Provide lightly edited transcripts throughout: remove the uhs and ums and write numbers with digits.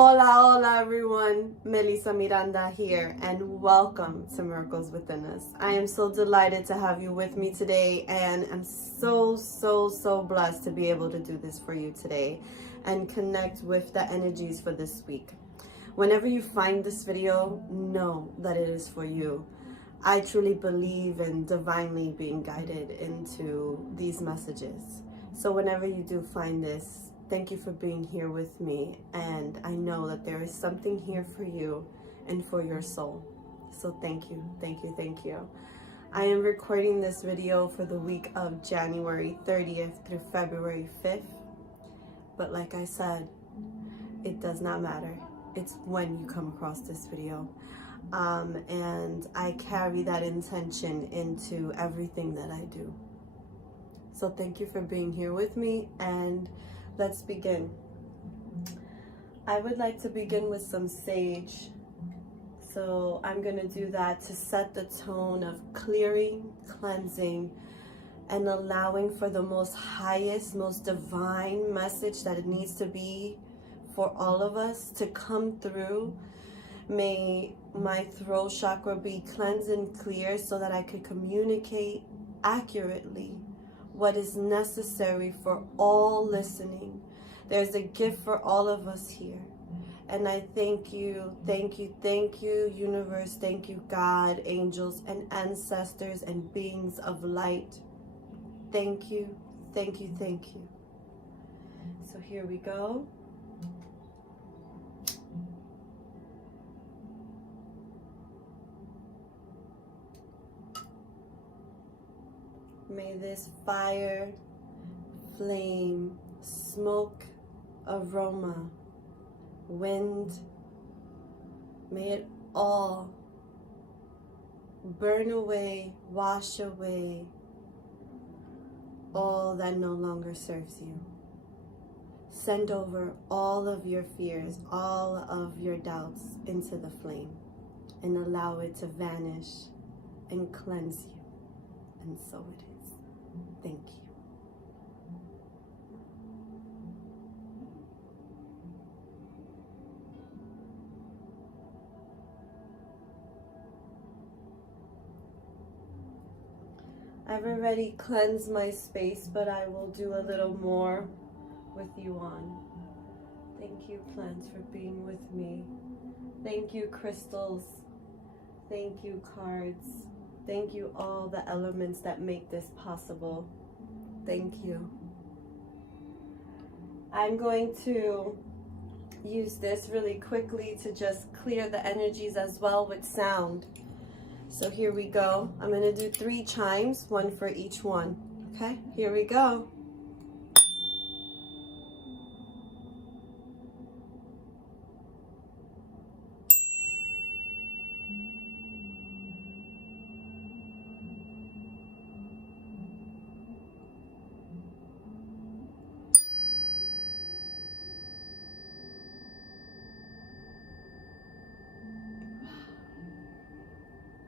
Hola, hola everyone, Melissa Miranda here, and welcome to Miracles Within Us. I am so delighted to have you with me today, and I'm so blessed to be able to do this for you today and connect with the energies for this week. Whenever you find this video, know that it is for you. I truly believe in divinely being guided into these messages. So whenever you do find this, thank you for being here with me, and I know that there is something here for you and for your soul. So thank you, thank you, thank you. I am recording this video for the week of January 30th through February 5th. But like I said, it does not matter. It's when you come across this video. And I carry that intention into everything that I do. So thank you for being here with me, and let's begin. I would like to begin with some sage. So I'm going to do that to set the tone of clearing, cleansing, and allowing for the most highest, most divine message that it needs to be for all of us to come through. May my throat chakra be cleansed and clear so that I could communicate accurately what is necessary for all listening. There's a gift for all of us here. And I thank you, universe, thank you, God, angels, and ancestors, and beings of light. Thank you, thank you, thank you. So here we go. May this fire, flame, smoke, aroma, wind, may it all burn away, wash away all that no longer serves you. Send over all of your fears, all of your doubts into the flame, and allow it to vanish and cleanse you. And so it is. Thank you. I've already cleansed my space, but I will do a little more with you on. Thank you, plants, for being with me. Thank you, crystals. Thank you, cards. Thank you, all the elements that make this possible. Thank you. I'm going to use this really quickly to just clear the energies as well with sound. So here we go. I'm going to do 3 chimes, one for each one. Okay, here we go.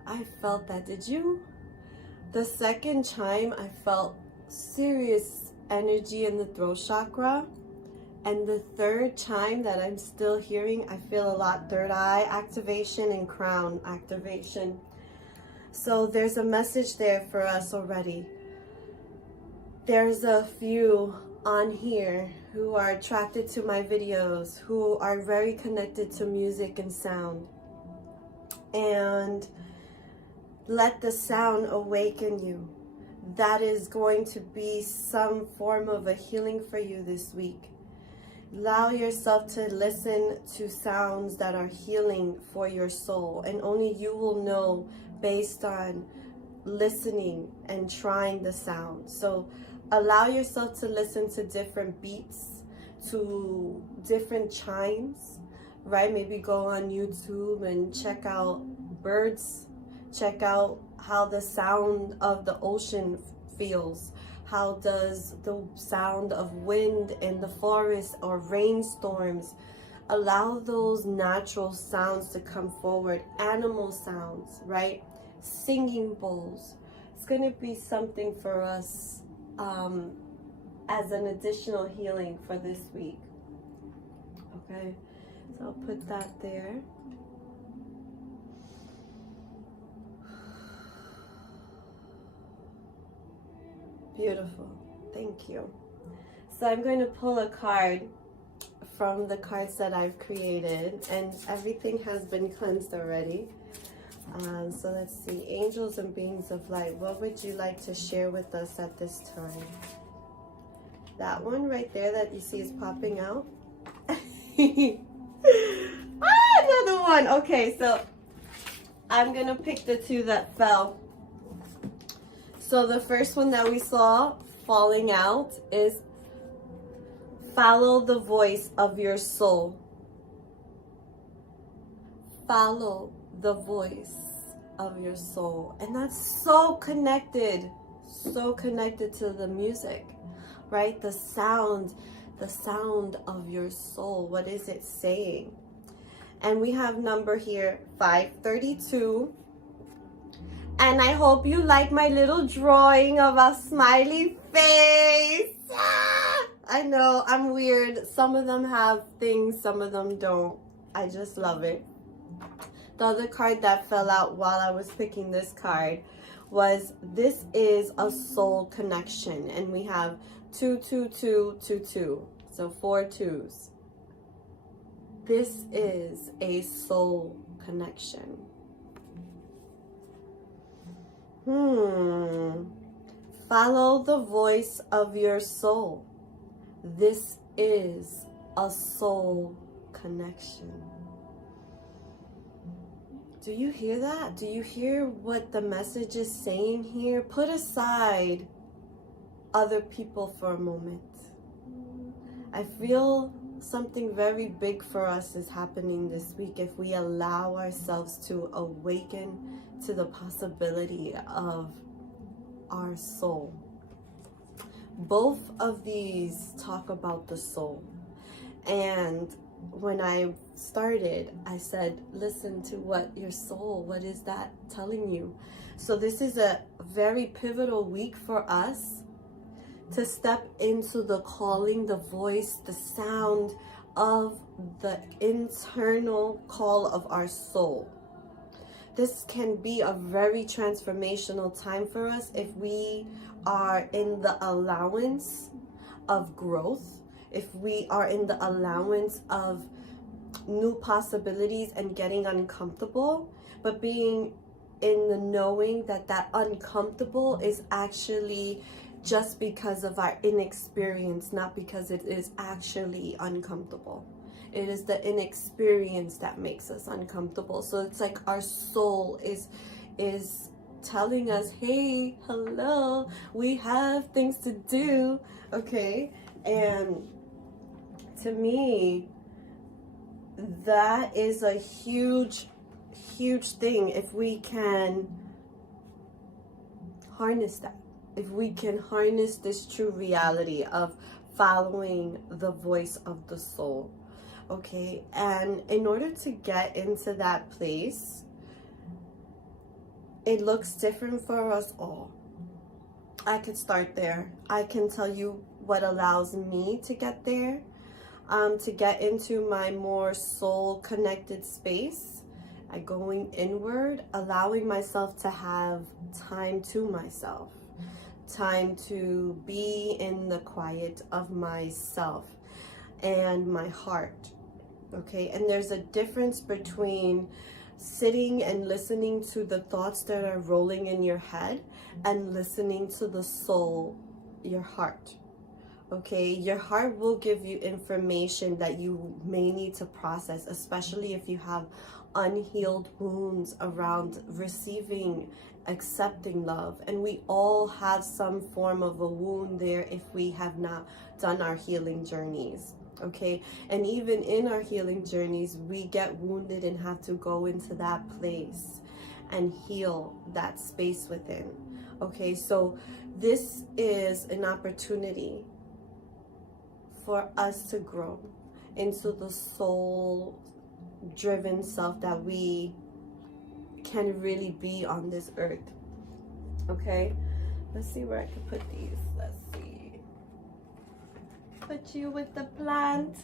I felt that, did you? The second chime, I felt serious energy in the throat chakra. And the third chime that I'm still hearing, I feel a lot third eye activation and crown activation. So there's a message there for us already. There's a few on here who are attracted to my videos, who are very connected to music and sound. And let the sound awaken you. That is going to be some form of a healing for you this week. Allow yourself to listen to sounds that are healing for your soul, and only you will know based on listening and trying the sound. So allow yourself to listen to different beats, to different chimes, right? Maybe go on YouTube and check out birds. Check out how the sound of the ocean feels. How does the sound of wind in the forest or rainstorms? Allow those natural sounds to come forward. Animal sounds, right? Singing bowls. It's going to be something for us as an additional healing for this week. Okay? So I'll put that there. Beautiful. Thank you. So I'm going to pull a card from the cards that I've created, and everything has been cleansed already. So let's see. Angels and beings of light, what would you like to share with us at this time? That one right there that you see is popping out. Another one. Okay, so I'm going to pick the two that fell. So the first one that we saw falling out is follow the voice of your soul. Follow the voice of your soul. And that's so connected to the music, right? The sound of your soul. What is it saying? And we have number here, 532. And I hope you like my little drawing of a smiley face. I know, I'm weird. Some of them have things, some of them don't. I just love it. The other card that fell out while I was picking this card was, this is a soul connection. And we have 22222. So 4 2s. This is a soul connection. Follow the voice of your soul. This is a soul connection. Do you hear that? Do you hear what the message is saying here? Put aside other people for a moment. I feel something very big for us is happening this week if we allow ourselves to awaken to the possibility of our soul. Both of these talk about the soul. And when I started, I said, listen to what your soul, what is that telling you? So this is a very pivotal week for us to step into the calling, the voice, the sound of the internal call of our soul. This can be a very transformational time for us if we are in the allowance of growth, if we are in the allowance of new possibilities and getting uncomfortable, but being in the knowing that that uncomfortable is actually just because of our inexperience, not because it is actually uncomfortable. It is the inexperience that makes us uncomfortable. So it's like our soul is telling us, hey, hello, we have things to do, okay? And to me, that is a huge thing if we can harness that. If we can harness this true reality of following the voice of the soul. Okay, and in order to get into that place, it looks different for us all. I could start there. I can tell you what allows me to get there, to get into my more soul connected space. I going inward, allowing myself to have time to myself, time to be in the quiet of myself and my heart. Okay, and there's a difference between sitting and listening to the thoughts that are rolling in your head and listening to the soul, your heart. Okay, your heart will give you information that you may need to process, especially if you have unhealed wounds around receiving, accepting love. And we all have some form of a wound there if we have not done our healing journeys. Okay, and even in our healing journeys, we get wounded and have to go into that place and heal that space within. Okay, so this is an opportunity for us to grow into the soul driven self that we can really be on this earth. Okay, let's see where I can put these. Let's see. Put you with the plant.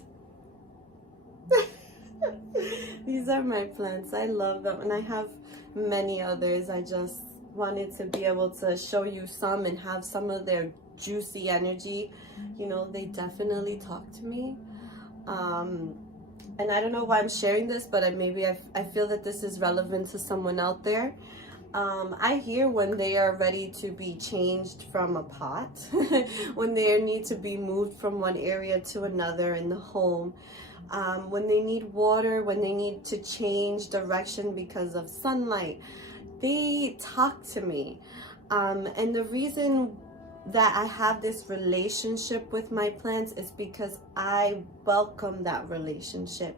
These are my plants. I love them, and I have many others. I just wanted to be able to show you some and have some of their juicy energy. You know, they definitely talk to me. And I don't know why I'm sharing this, but maybe I feel that this is relevant to someone out there. I hear when they are ready to be changed from a pot, when they need to be moved from one area to another in the home, when they need water, when they need to change direction because of sunlight, they talk to me. And the reason that I have this relationship with my plants is because I welcome that relationship.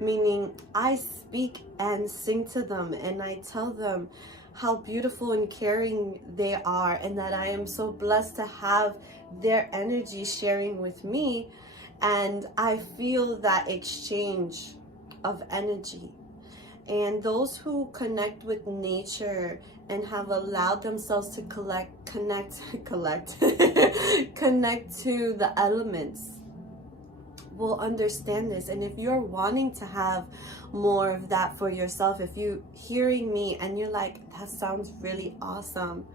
Meaning I speak and sing to them, and I tell them how beautiful and caring they are, and that I am so blessed to have their energy sharing with me. And I feel that exchange of energy. And those who connect with nature and have allowed themselves to connect to the elements will understand this. And if you're wanting to have more of that for yourself, if you hearing me and you're like, that sounds really awesome,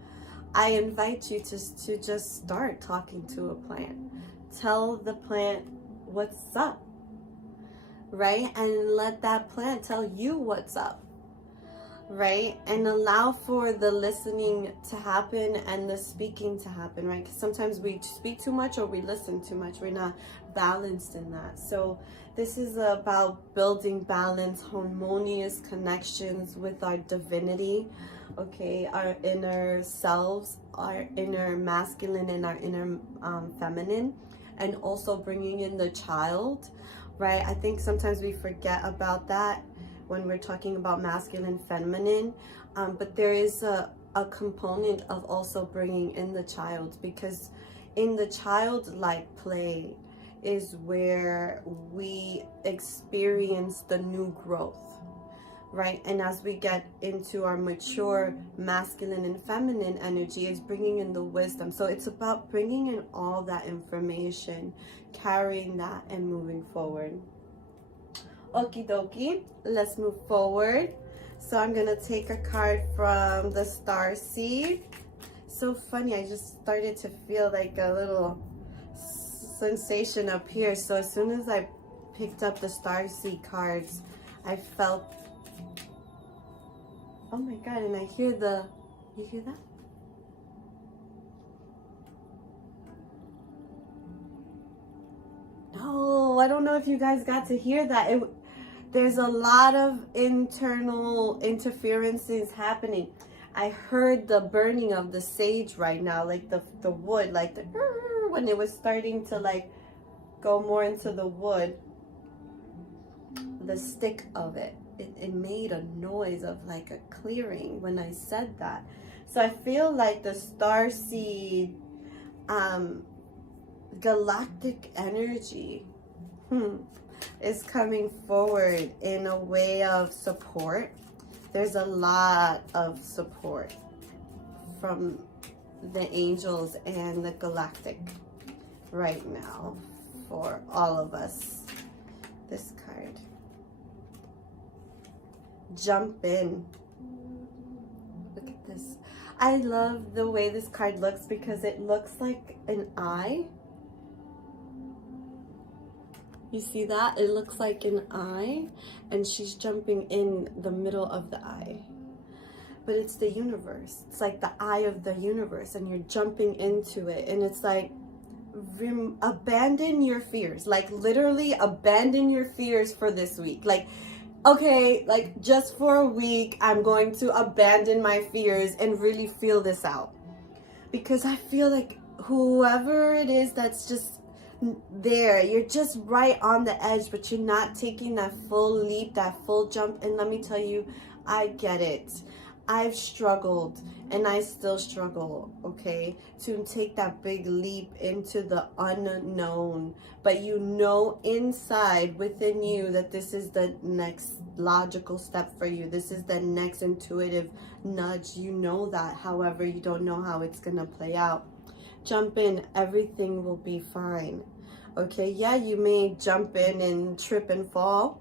I invite you to just start talking to a plant. Tell the plant what's up, right? And let that plant tell you what's up, right? And allow for the listening to happen and the speaking to happen, right? Because sometimes we speak too much or we listen too much. We're not balanced in that. So this is about building balance, harmonious connections with our divinity, okay? Our inner selves, our inner masculine and our inner feminine, and also bringing in the child, right? I think sometimes we forget about that when we're talking about masculine, feminine, but there is a component of also bringing in the child, because in the childlike play is where we experience the new growth, right? And as we get into our mature masculine and feminine energy, is bringing in the wisdom. So it's about bringing in all that information, carrying that, and moving forward. Okie dokie, let's move forward. So I'm gonna take a card from the Star Seed. So funny, I just started to feel like a little sensation up here. So as soon as I picked up the Star Seed cards, I felt, oh my God, and I hear you hear that? No, I don't know if you guys got to hear that. There's a lot of internal interferences happening. I heard the burning of the sage right now, like the wood, like when it was starting to like go more into the wood, the stick of it made a noise of like a clearing when I said that. So I feel like the Star Seed galactic energy is coming forward in a way of support. There's a lot of support from the angels and the galactic right now for all of us. This card. Jump in. Look at this. I love the way this card looks because it looks like an eye. You see that? It looks like an eye, and she's jumping in the middle of the eye. But it's the universe. It's like the eye of the universe, and you're jumping into it. And it's like, abandon your fears. Like literally abandon your fears for this week. Like, okay, like just for a week, I'm going to abandon my fears and really feel this out. Because I feel like whoever it is that's just there, you're just right on the edge, but you're not taking that full leap, that full jump. And let me tell you, I get it. I've struggled and I still struggle, okay, to take that big leap into the unknown. But you know inside within you that this is the next logical step for you. This is the next intuitive nudge. You know that. However, you don't know how it's gonna play out. Jump in, everything will be fine. Okay, yeah, you may jump in and trip and fall,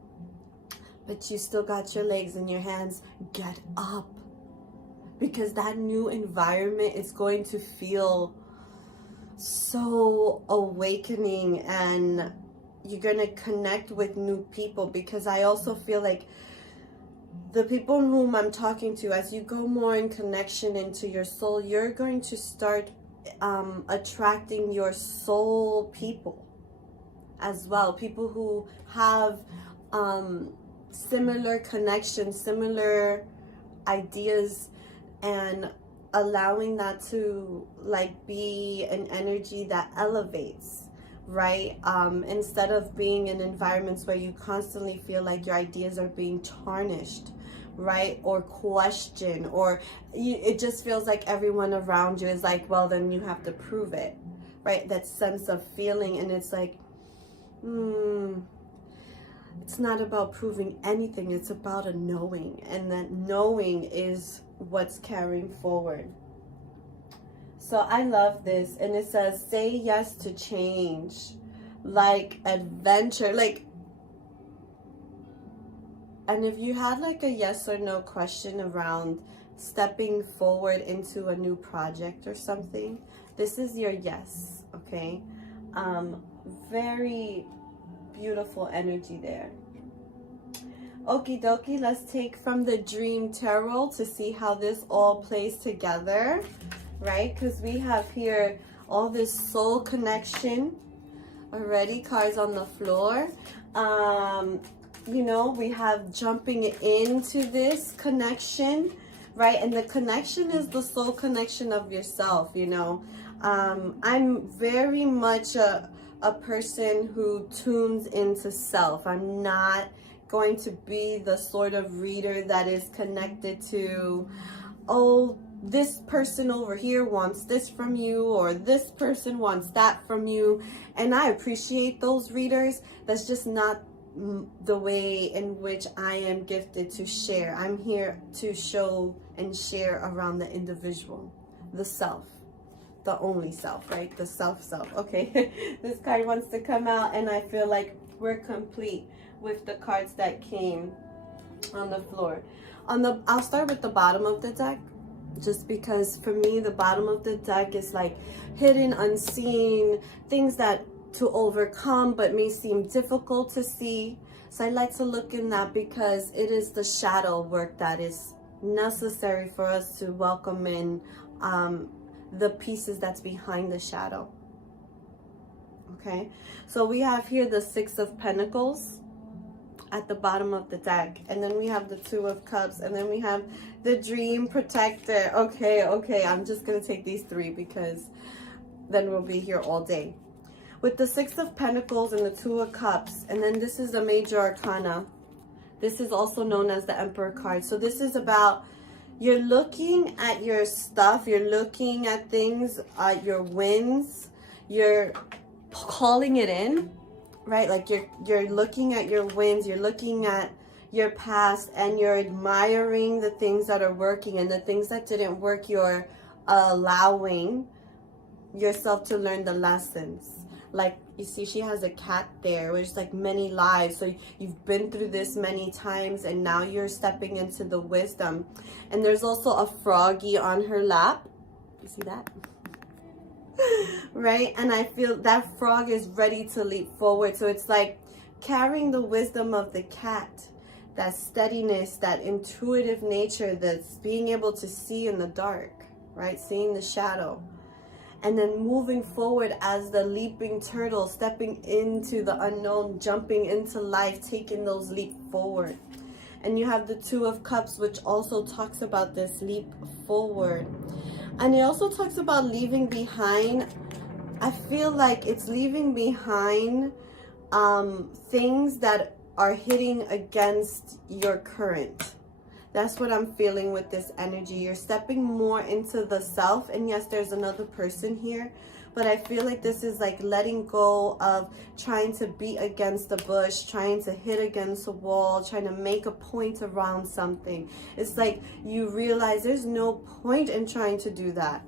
but you still got your legs and your hands. Get up, because that new environment is going to feel so awakening, and you're going to connect with new people. Because I also feel like the people whom I'm talking to, as you go more in connection into your soul, you're going to start attracting your soul people as well. People who have similar connections, similar ideas, and allowing that to like be an energy that elevates, right? Instead of being in environments where you constantly feel like your ideas are being tarnished, right? Or questioned, or it just feels like everyone around you is like, well, then you have to prove it, right? That sense of feeling. And it's like, it's not about proving anything. It's about a knowing, and that knowing is what's carrying forward. So I love this. And it says, say yes to change, like adventure, like, and if you had like a yes or no question around stepping forward into a new project or something, this is your yes. Okay. Very beautiful energy there. Okie dokie, let's take from the Dream Tarot to see how this all plays together, right? Because we have here all this soul connection already, cards on the floor. You know, we have jumping into this connection, right? And the connection is the soul connection of yourself, you know. I'm very much a person who tunes into self. I'm not going to be the sort of reader that is connected to, oh, this person over here wants this from you, or this person wants that from you. And I appreciate those readers. That's just not the way in which I am gifted to share. I'm here to show and share around the individual, the self, the only self, right? The self. Okay. This card wants to come out, and I feel like we're complete with the cards that came on the floor. I'll start with the bottom of the deck, just because for me the bottom of the deck is like hidden, unseen, things that to overcome but may seem difficult to see. So I like to look in that, because it is the shadow work that is necessary for us to welcome in the pieces that's behind the shadow. Okay, so we have here the Six of Pentacles at the bottom of the deck, and then we have the Two of Cups, and then we have the Dream Protector. Okay, I'm just gonna take these three, because then we'll be here all day. With the Six of Pentacles and the Two of Cups, and then this is the Major Arcana. This is also known as the Emperor card. So this is about, you're looking at your stuff, you're looking at things, your wins, you're calling it in, right? Like you're looking at your wins, you're looking at your past, and you're admiring the things that are working, and the things that didn't work, you're allowing yourself to learn the lessons. Like, you see, she has a cat there, which is like many lives. So you've been through this many times, and now you're stepping into the wisdom. And there's also a froggy on her lap. You see that? Right? And I feel that frog is ready to leap forward. So it's like carrying the wisdom of the cat, that steadiness, that intuitive nature, that's being able to see in the dark, right? Seeing the shadow. And then moving forward as the leaping turtle, stepping into the unknown, jumping into life, taking those leap forward. And you have the Two of Cups, which also talks about this leap forward. And it also talks about leaving behind. I feel like it's leaving behind things that are hitting against your current. That's what I'm feeling with this energy. You're stepping more into the self. And yes, there's another person here. But I feel like this is like letting go of trying to beat against the bush, trying to hit against a wall, trying to make a point around something. It's like you realize there's no point in trying to do that.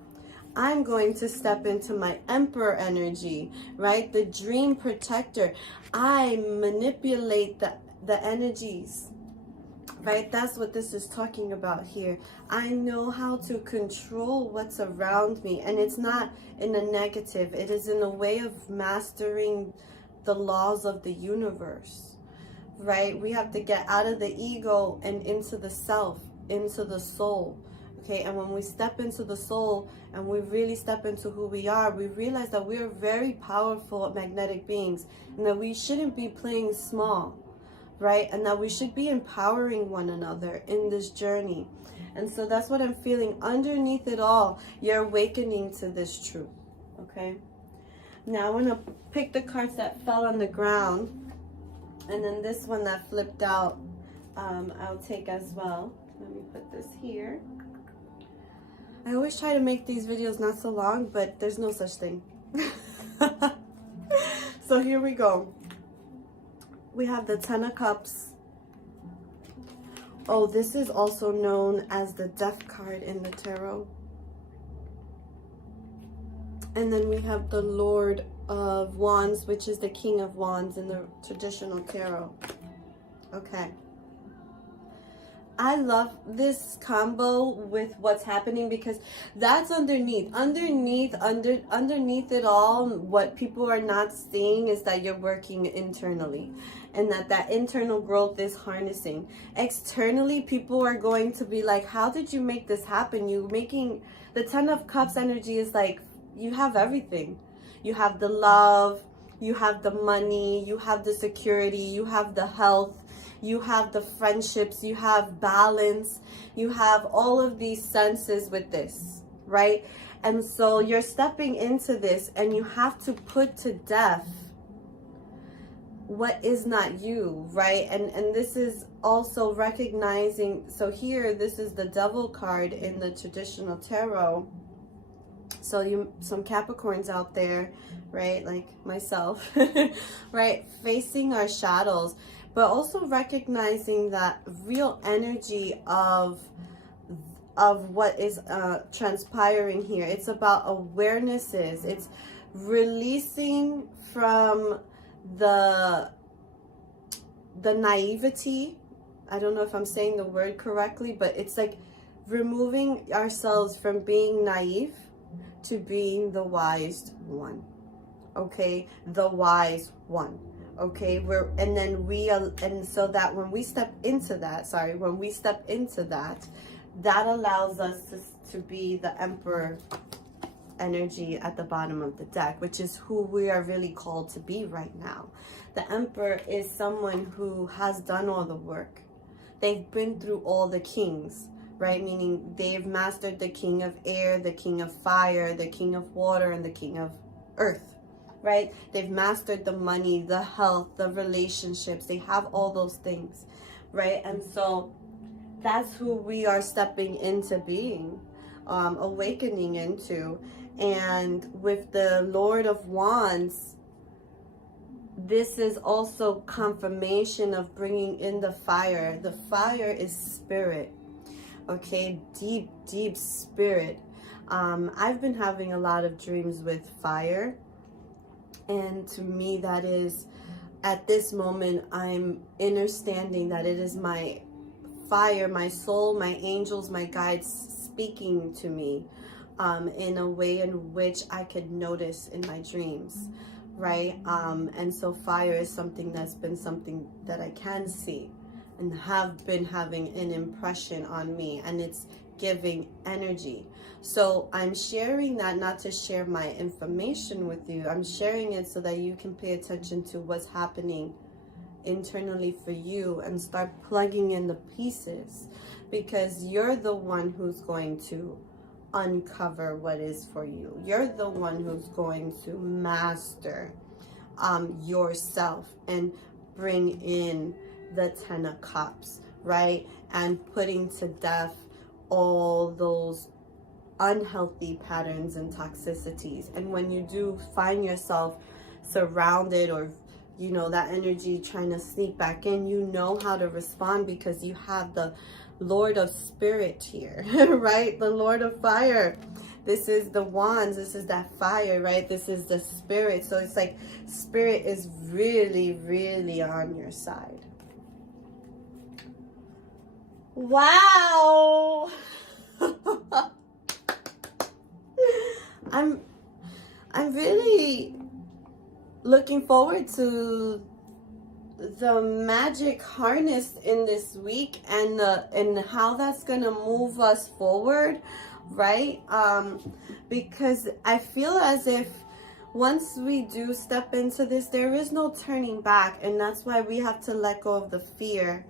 I'm going to step into my Emperor energy, right? The Dream Protector. I manipulate the energies right? That's what this is talking about here. I know how to control what's around me, and it's not in a negative. It is in a way of mastering the laws of the universe, right? We have to get out of the ego and into the self, into the soul. Okay, and when we step into the soul and we really step into who we are, we realize that we are very powerful magnetic beings, and that we shouldn't be playing small, right? And that we should be empowering one another in this journey. And so that's what I'm feeling. Underneath it all, you're awakening to this truth. Okay, now I'm gonna pick the cards that fell on the ground, and then this one that flipped out, I'll take as well. Let me put this here. I always try to make these videos not so long, but there's no such thing. So here we go. We have the Ten of Cups. Oh, this is also known as the Death card in the tarot. And then we have the Lord of Wands, which is the King of Wands in the traditional tarot. Okay. I love this combo with what's happening, because that's underneath it all. What people are not seeing is that you're working internally, and that internal growth is harnessing. Externally, people are going to be like, how did you make this happen? You making the Ten of Cups energy is like, you have everything. You have the love, you have the money, you have the security, you have the health, you have the friendships, you have balance, you have all of these senses with this, right? And so you're stepping into this, and you have to put to death what is not you, right? And this is also recognizing, so here, this is the Devil card in the traditional tarot. So some Capricorns out there, right, like myself, right, facing our shadows, but also recognizing that real energy of what is transpiring here. It's about awarenesses. It's releasing from the naivety. I don't know if I'm saying the word correctly, but it's like removing ourselves from being naive to being the wise one. Okay, the wise one. Okay, and so that when we step into that, that allows us to be the Emperor energy at the bottom of the deck, which is who we are really called to be right now. The Emperor is someone who has done all the work. They've been through all the kings, right? Meaning they've mastered the King of Air, the King of Fire, the King of Water, and the King of Earth. Right? They've mastered the money, the health, the relationships. They have all those things, right? And so that's who we are stepping into being, awakening into. And with the Lord of Wands, this is also confirmation of bringing in the fire. The fire is spirit, okay? Deep, deep spirit. I've been having a lot of dreams with fire. And to me, that is, at this moment, I'm understanding that it is my fire, my soul, my angels, my guides speaking to me in a way in which I could notice in my dreams, right? And so fire is something that's been something that I can see and have been having an impression on me, and it's giving energy. So I'm sharing that not to share my information with you. I'm sharing it so that you can pay attention to what's happening internally for you and start plugging in the pieces, because you're the one who's going to uncover what is for you. You're the one who's going to master yourself and bring in the Ten of Cups, right? And putting to death all those unhealthy patterns and toxicities. And when you do find yourself surrounded, or you know that energy trying to sneak back in, you know how to respond, because you have the Lord of Spirit here, right? The Lord of Fire. This is the wands. This is that fire, right? This is the spirit. So it's like spirit is really, really on your side. Wow. I'm really looking forward to the magic harness in this week and how that's gonna move us forward, right? Because I feel as if once we do step into this, there is no turning back, and that's why we have to let go of the fear,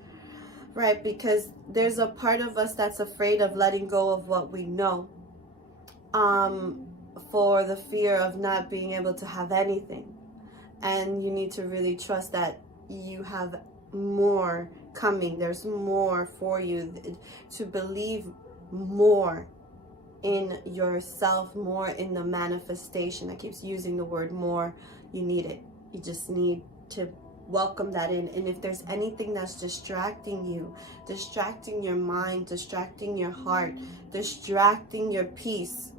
right? Because there's a part of us that's afraid of letting go of what we know, for the fear of not being able to have anything. And you need to really trust that you have more coming. There's more for you, to believe more in yourself, more in the manifestation. I keep using the word more. You need it. You just need to welcome that in. And if there's anything that's distracting you, distracting your mind, distracting your heart, distracting your peace,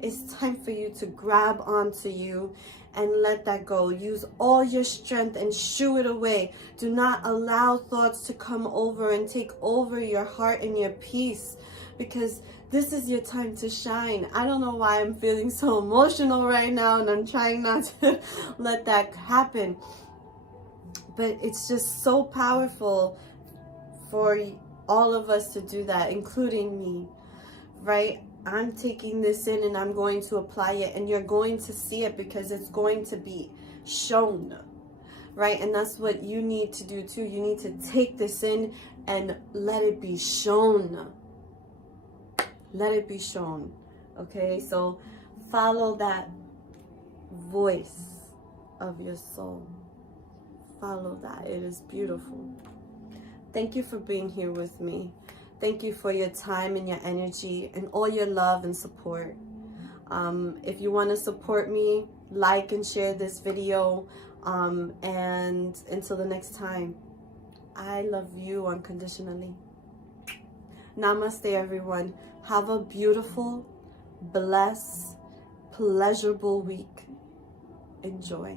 it's time for you to grab onto you and let that go. Use all your strength and shoo it away. Do not allow thoughts to come over and take over your heart and your peace, because this is your time to shine. I don't know why I'm feeling so emotional right now, and I'm trying not to let that happen. But it's just so powerful for all of us to do that, including me, right? I'm taking this in and I'm going to apply it, and you're going to see it because it's going to be shown, right? And that's what you need to do too. You need to take this in and let it be shown. Let it be shown. Okay, so follow that voice of your soul. Follow that. It is beautiful. Thank you for being here with me. Thank you for your time and your energy and all your love and support. If you want to support me, like and share this video. And until the next time, I love you unconditionally. Namaste, everyone. Have a beautiful, blessed, pleasurable week. Enjoy.